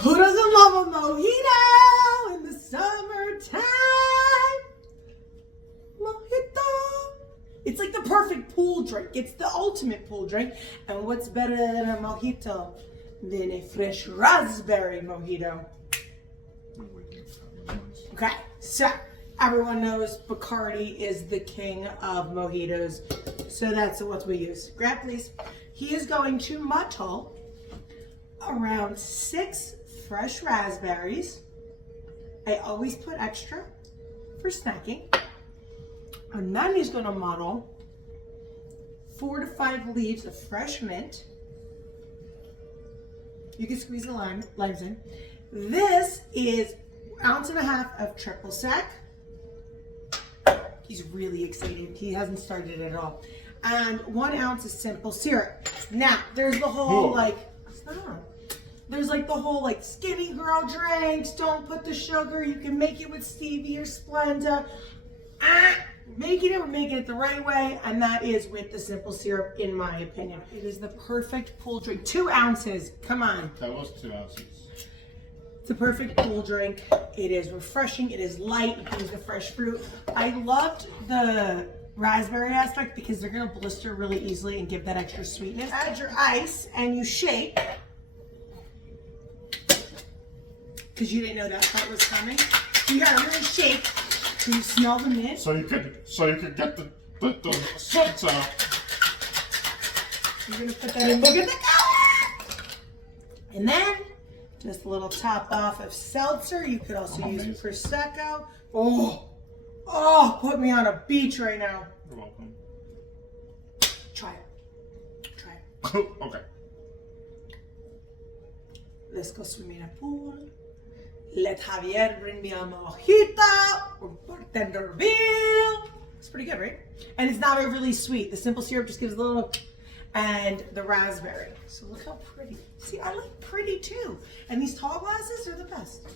Who doesn't love a mojito in the summertime? Mojito. It's like the perfect pool drink. It's the ultimate pool drink. And what's better than a mojito than a fresh raspberry mojito? Okay, so everyone knows Bacardi is the king of mojitos. So that's what we use. Grab, please. He is going to muddle around 6 fresh raspberries. I always put extra for snacking. And then he's going to muddle 4 to 5 leaves of fresh mint. You can squeeze the limes in. This is 1.5 ounces of triple sec. He's really excited. He hasn't started at all. And 1 ounce of simple syrup. Now, there's the whole there's like the whole skinny girl drinks. Don't put the sugar. You can make it with stevia or Splenda. Making it the right way, and that is with the simple syrup, in my opinion. It is the perfect pool drink. 2 ounces. Come on. That was 2 ounces. It's a perfect pool drink. It is refreshing. It is light. You can use the fresh fruit. I loved the raspberry aspect because they're going to blister really easily and give that extra sweetness. Add your ice and you shake. Because you didn't know that part was coming. You got to really shake. So you smell the mint. So you could get the scents out. You're going to put that in. Look at the color! And then just a little top off of seltzer. You could also use Prosecco. Oh, put me on a beach right now. You're welcome. Try it. Okay. Let's go swim in a pool. Let Javier bring me a mojito or Bartender bill. It's pretty good, right? And it's not overly sweet. The simple syrup just gives a little, and the raspberry. So look how pretty. See, I like pretty too. And these tall glasses are the best.